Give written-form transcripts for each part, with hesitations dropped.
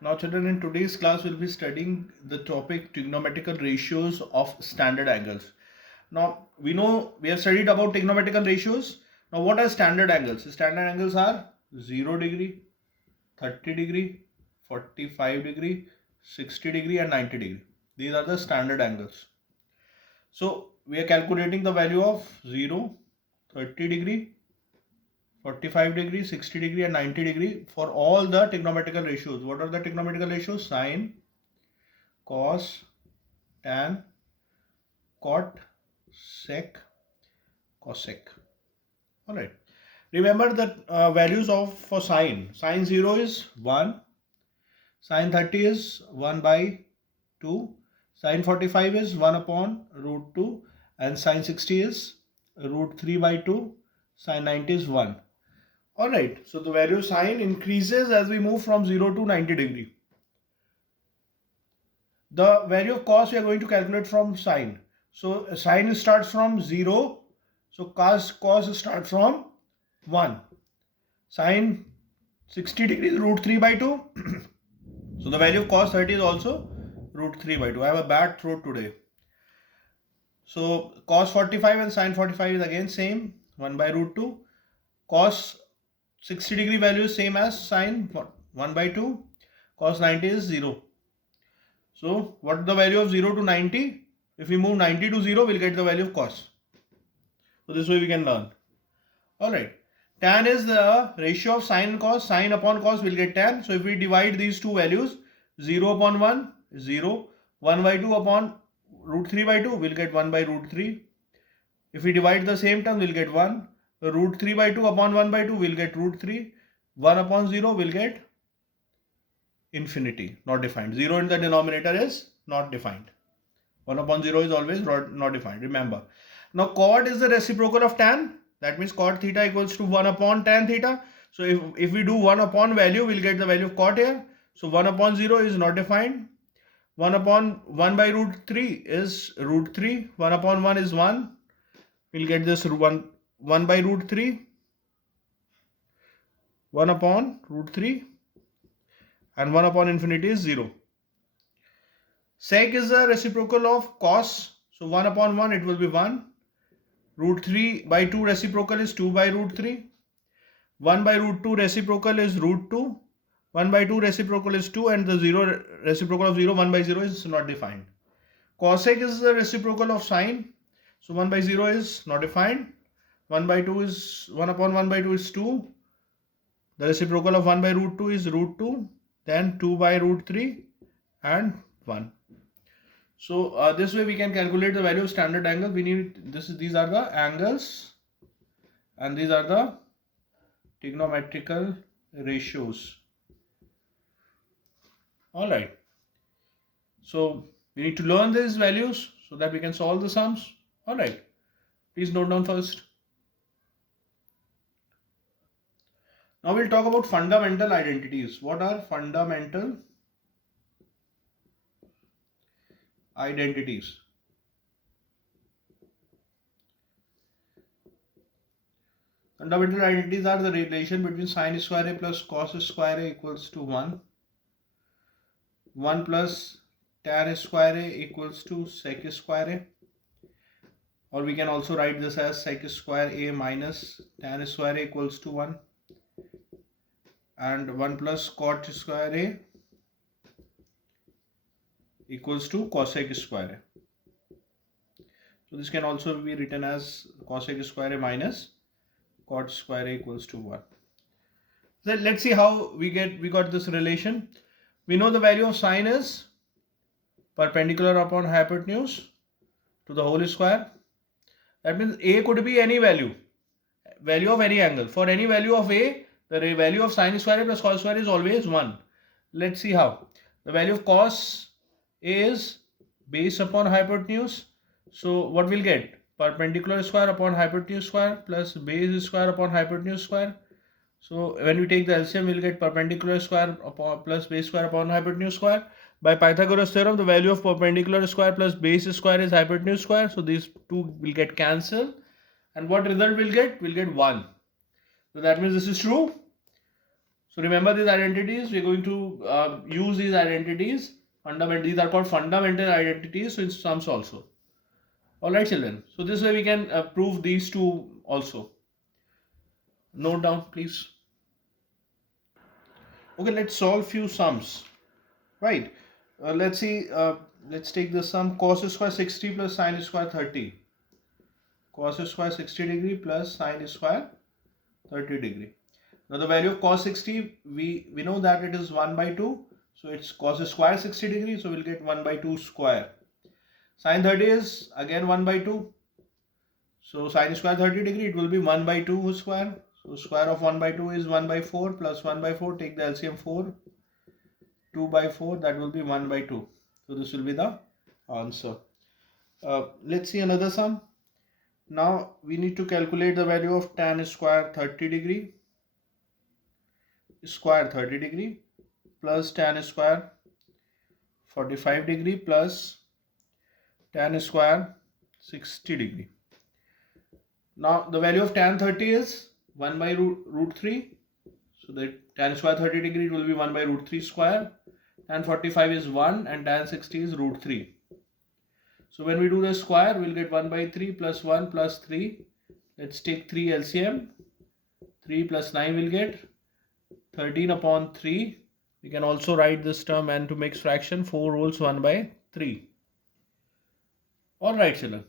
Now children, in today's class we'll be studying the topic trigonometrical ratios of standard angles. Now we know we have studied about trigonometrical ratios. Now what are standard angles? Standard angles are 0 degree, 30 degree, 45 degree, 60 degree and 90 degree. These are the standard angles. So we are calculating the value of 0, 30 degree, 45 degree, 60 degree and 90 degree for all the trigonometrical ratios. What are the trigonometrical ratios? Sine, cos, tan, cot, sec, cosec. Alright. Remember the values of for sine. Sine 0 is 1. Sine 30 is 1 by 2. Sine 45 is 1 upon root 2. And sine 60 is root 3 by 2. Sine 90 is 1. Alright, so the value of sine increases as we move from 0 to 90 degree. The value of cos we are going to calculate from sine. So sine starts from 0. So cos starts from 1. Sine 60 degree is root 3 by 2. So the value of cos 30 is also root 3 by 2. I have a bad throat today. So cos 45 and sine 45 is again same, 1 by root 2. Cos 60 degree value is same as sine 1 by 2. Cos 90 is 0. So what is the value of 0 to 90? If we move 90 to 0, we'll get the value of cos. So this way we can learn. Alright. Tan is the ratio of sine and cos. Sine upon cos will get tan. So if we divide these two values, 0 upon 1 is 0. 1 by 2 upon root 3 by 2 will get 1 by root 3. If we divide the same term, we'll get 1. Root 3 by 2 upon 1 by 2 will get root 3. 1 upon 0 will get infinity, not defined. 0 in the denominator is not defined. 1 upon 0 is always not defined, remember. Now cot is the reciprocal of tan. That means cot theta equals to 1 upon tan theta. So if we do 1 upon value, we'll get the value of cot here. So 1 upon 0 is not defined. 1 upon 1 by root 3 is root 3. 1 upon 1 is 1. We'll get this 1 by root 3. 1 upon root 3. And 1 upon infinity is 0. Sec is the reciprocal of cos. So 1 upon 1 it will be 1. Root 3 by 2 reciprocal is 2 by root 3. 1 by root 2 reciprocal is root 2. 1 by 2 reciprocal is 2 and the 0 reciprocal of 0, 1 by 0 is not defined. Cosec is the reciprocal of sine. So 1 by 0 is not defined. 1 by 2 is 1 upon 1 by 2 is 2. The reciprocal of 1 by root 2 is root 2. Then 2 by root 3 and 1. So this way we can calculate the value of standard angle. We need these are the angles and these are the trigonometrical ratios. Alright. So we need to learn these values so that we can solve the sums. Alright. Please note down first. Now we'll talk about fundamental identities. What are fundamental identities? Fundamental identities are the relation between sine square a plus cos square a equals to 1. 1 plus tan square a equals to sec square a. Or we can also write this as sec square a minus tan square a equals to 1. And 1 plus cot square a equals to cosec square a. So this can also be written as cosec square a minus cot square a equals to 1. So let's see how we got this relation. We know the value of sine is perpendicular upon hypotenuse to the whole square. That means a could be any value of any angle. For any value of a, the value of sine square plus cos square is always 1. Let's see how. The value of cos is base upon hypotenuse. So what we'll get? Perpendicular square upon hypotenuse square plus base square upon hypotenuse square. So when we take the LCM, we'll get perpendicular square upon plus base square upon hypotenuse square. By Pythagoras theorem, the value of perpendicular square plus base square is hypotenuse square. So these two will get cancelled. And what result we'll get? We'll get 1. So that means this is true. So remember these identities. We're going to use these identities. These are called fundamental identities in sums also. Alright children. So this way we can prove these two also. Note down please. Okay, let's solve few sums. Right. Let's see. Let's take the sum cos square 60 plus sin square 30. Cos square 60 degree plus sin square 30 degree. Now the value of cos 60, we know that it is 1 by 2. So it's cos square 60 degree. So we'll get 1 by 2 square. Sin 30 is again 1 by 2. So sin square 30 degree, it will be 1 by 2 square. So square of 1 by 2 is 1 by 4 plus 1 by 4. Take the LCM 4. 2 by 4, that will be 1 by 2. So this will be the answer. Let's see another sum. Now we need to calculate the value of tan square 30 degree plus tan square 45 degree plus tan square 60 degree. Now the value of tan 30 is 1 by root 3. So the tan square 30 degree will be 1 by root 3 square. Tan 45 is 1 and tan 60 is root 3. So when we do the square, we'll get 1 by 3 plus 1 plus 3. Let's take 3 LCM. 3 plus 9 will get 13 upon 3. We can also write this term and to mix fraction 4 wholes 1 by 3. Alright children,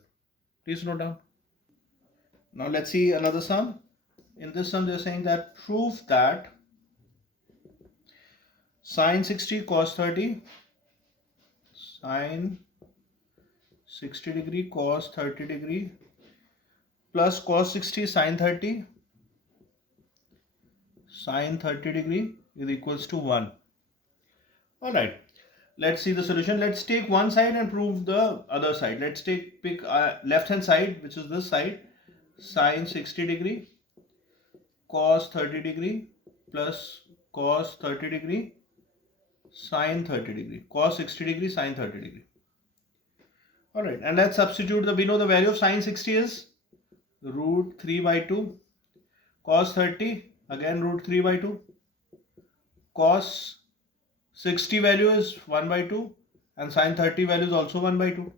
please note down. Now let's see another sum. In this sum they are saying that prove that sin 60 cos 30 sin 60 degree cos 30 degree plus cos 60 sin 30 degree is equals to 1. Alright, let's see the solution. Let's take one side and prove the other side. Let's pick left hand side, which is this side. Sin 60 degree cos 30 degree plus cos 30 degree sin 30 degree, cos 60 degree sin 30 degree. Alright, and let's substitute we know the value of sin 60 is root 3 by 2, cos 30 again root 3 by 2, cos 60 value is 1 by 2 and sin 30 value is also 1 by 2.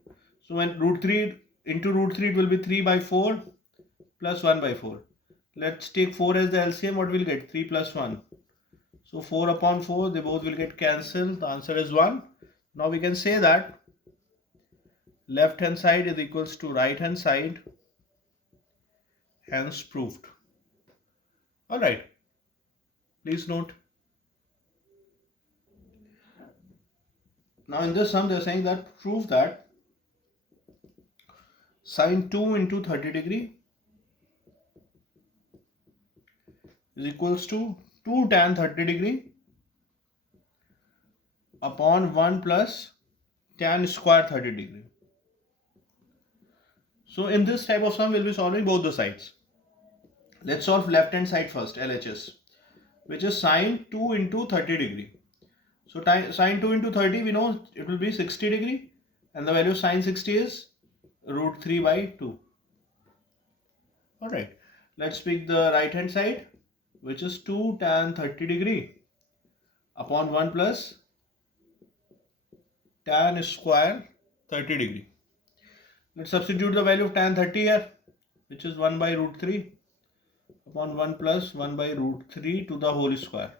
So when root 3 into root 3, it will be 3 by 4 plus 1 by 4. Let's take 4 as the LCM. What will get? 3 plus 1. So 4 upon 4, they both will get cancelled. The answer is 1. Now we can say that left hand side is equals to right hand side. Hence proved. Alright. Please note. Now in this sum they are saying that prove that sin 2 into 30 degree is equals to 2 tan 30 degree upon 1 plus tan square 30 degree. So in this type of sum we'll be solving both the sides. Let's solve left hand side first, LHS, which is sin 2 into 30 degree. So sin 2 into 30, we know it will be 60 degree and the value of sin 60 is root 3 by 2. Alright, let's pick the right hand side, which is 2 tan 30 degree upon 1 plus tan square 30 degree. Let's substitute the value of tan 30 here, which is 1 by root 3 upon 1 plus 1 by root 3 to the whole square.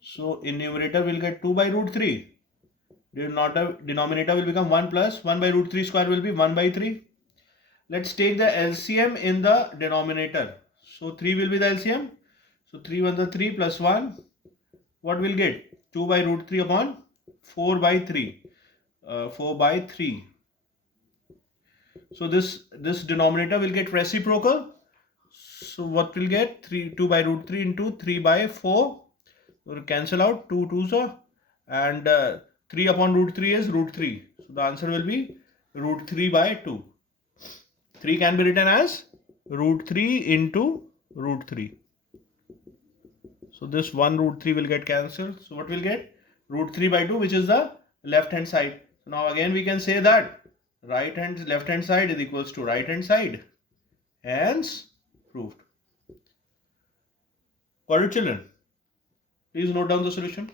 So in numerator we'll get 2 by root 3. Denominator will become 1 plus 1 by root 3 square will be 1 by 3. Let's take the LCM in the denominator. So 3 will be the LCM. So 3 1 the 3 plus 1. What will get? 2 by root 3 upon 4 by 3. 4 by 3. So this denominator will get reciprocal. So what will get? 2 by root 3 into 3 by 4. We'll cancel out 2 2s and 3 upon root 3 is root 3. So the answer will be root 3 by 2. 3 can be written as root 3 into root 3. So this 1 root 3 will get cancelled. So what will get? Root 3 by 2, which is the left hand side. So now again we can say that left hand side is equals to right hand side. Hence proved. Got it, children? Please note down the solution.